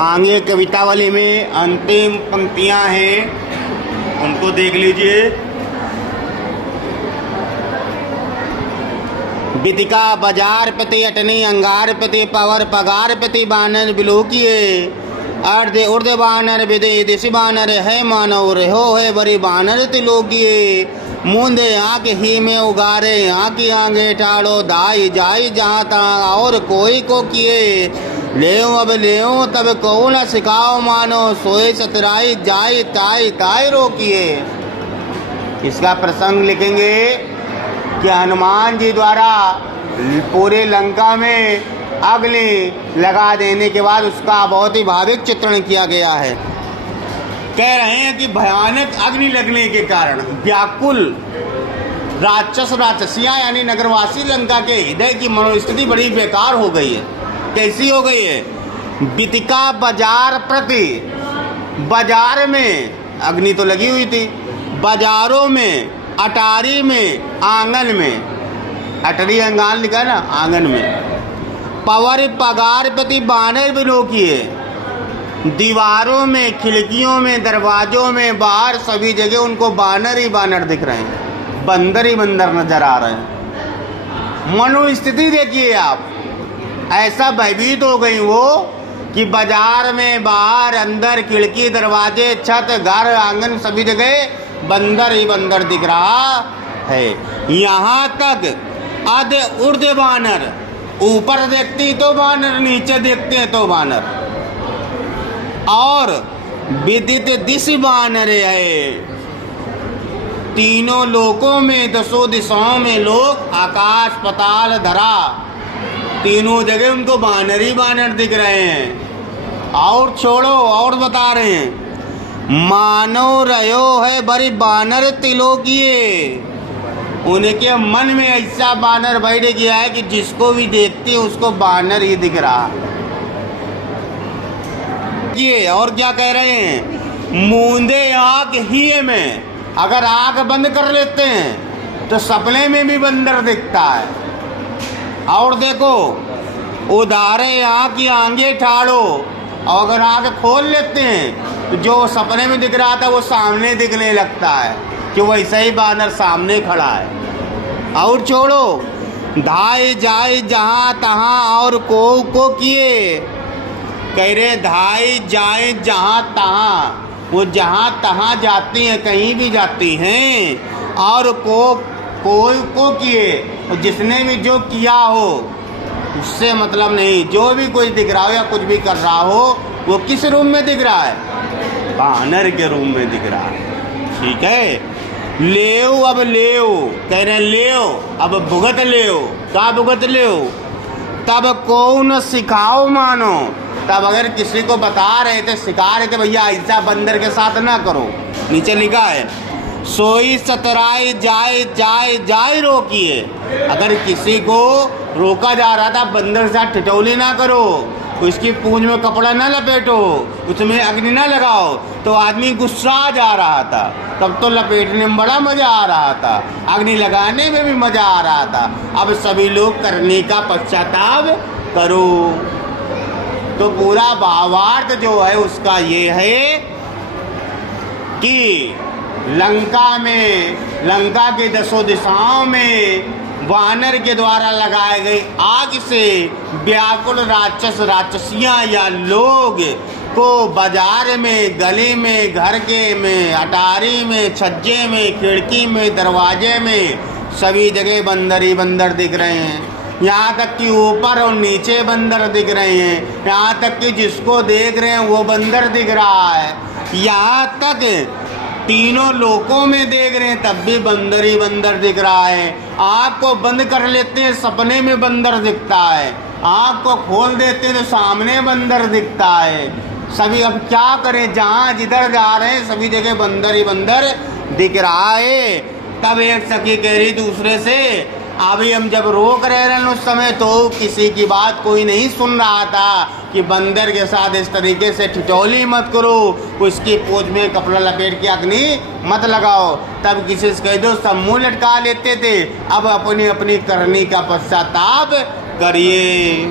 आगे कवितावली में अंतिम पंक्तियां हैं, उनको देख लीजिए। बितिका बाजार पति अटनी अंगार पति पवर पगार पति बानर बिलोकिए अर्ध उर्द बानर विदे दिशि बानर है मानव रहो है बड़ी बानर तिलोकिए मूंदे आँख ही में उगारे आँखी आगे ठाड़ो दाई जाई जहाँ तहाँ और कोई को किए लेओ अब लेओ तब को न सिखाओ मानो सोए सतराई जाई ताई ताई रोकिए। इसका प्रसंग लिखेंगे कि हनुमान जी द्वारा पूरे लंका में अग्नि लगा देने के बाद उसका बहुत ही भाविक चित्रण किया गया है। कह रहे हैं कि भयानक अग्नि लगने के कारण व्याकुल राक्षस राक्षसियां यानी नगरवासी लंका के हृदय की मनोस्थिति बड़ी बेकार हो गई है। कैसी हो गई है? बितिका बाजार प्रति, बाजार में अग्नि तो लगी हुई थी, बाजारों में, अटारी में, आंगन में, अटरी अंगान लिखा ना, आंगन में, पवर पगार प्रति बानर बिलोकिए, दीवारों में, खिड़कियों में, दरवाजों में, बाहर सभी जगह उनको बानर ही बानर दिख रहे हैं, बंदर ही बंदर नजर आ रहे हैं। मनोस्थिति देखिए आप, ऐसा भयभीत हो गई वो कि बाजार में, बाहर, अंदर, खिड़की, दरवाजे, छत, घर, आंगन सभी जगह बंदर ही बंदर दिख रहा है। यहाँ तक अध उर्द बानर, ऊपर देखती तो बानर, नीचे देखते हैं तो बानर, और विदित दिशि बानर है। तीनों लोकों में, दसों दिशाओं में लोग, आकाश पाताल धरा, तीनों जगह उनको बानर ही बानर दिख रहे हैं। और छोड़ो, और बता रहे हैं, मानो रहो है बड़ी बानर तिलोकिए। उनके मन में ऐसा बानर बैठ गया है कि जिसको भी देखते हैं उसको बानर ही दिख रहा है। और क्या कह रहे हैं? मूंदे आँख ही में, अगर आँख बंद कर लेते हैं तो सपने में भी बंदर दिखता है। और देखो, उदारे आँख की आंगे ठाड़ो, और अगर आँख खोल लेते हैं तो जो सपने में दिख रहा था वो सामने दिखने लगता है कि वैसा ही बानर सामने खड़ा है। और छोड़ो, धाए जाए जहाँ तहाँ और को किए, कह रहे धाए जाए जहाँ तहाँ, वो जहाँ तहाँ जाती हैं, कहीं भी जाती हैं, और कोई को किए, जिसने भी जो किया हो उससे मतलब नहीं, जो भी कोई दिख रहा हो या कुछ भी कर रहा हो वो किस रूप में दिख रहा है? बानर के रूप में दिख रहा है। ठीक है, लेओ अब लेओ, कह रहे लेओ अब भुगत लेओ। क्या भुगत लेओ? तब को न सिखाओ मानो, तब अगर किसी को बता रहे थे, सिखा रहे थे, भैया ऐसा बंदर के साथ ना करो, नीचे लिखा है सोई सतराई जाए जाए जाए रोकिए। अगर किसी को रोका जा रहा था बंदर के साथ ठिठौली ना करो, उसकी पूंछ में कपड़ा ना लपेटो, उसमें अग्नि ना लगाओ, तो आदमी गुस्सा जा रहा था। तब तो लपेटने में बड़ा मजा आ रहा था, अग्नि लगाने में भी मजा आ रहा था। अब सभी लोग करने का पश्चाताप करो। तो पूरा भावार्थ जो है उसका ये है कि लंका में, लंका के दसों दिशाओं में वानर के द्वारा लगाए गए आग से व्याकुल राक्षस राक्षसियां या लोग को बाजार में, गली में, घर के में, अटारी में, छज्जे में, खिड़की में, दरवाजे में, सभी जगह बंदर ही बंदर दिख रहे हैं। यहाँ तक कि ऊपर और नीचे बंदर दिख रहे हैं, यहाँ तक कि जिसको देख रहे हैं वो बंदर दिख रहा है। यहाँ तक तीनों लोकों में देख रहे हैं तब भी बंदर ही बंदर दिख रहा है। आँख को बंद कर लेते हैं, सपने में बंदर दिखता है, आँख को खोल देते हैं तो सामने बंदर दिखता है। सभी अब क्या करें, जहाँ जिधर जा रहे हैं सभी जगह बंदर ही बंदर दिख रहा है। तब एक सखी कह रही दूसरे से, अभी हम जब रोक रहे हैं उस समय तो किसी की बात कोई नहीं सुन रहा था कि बंदर के साथ इस तरीके से ठिठौली मत करो, उसकी पूंछ में कपड़ा लपेट के अग्नि मत लगाओ। तब किसी से कह दो, सब मुँह लटका लेते थे, अब अपनी अपनी करनी का पश्चाताप करिए।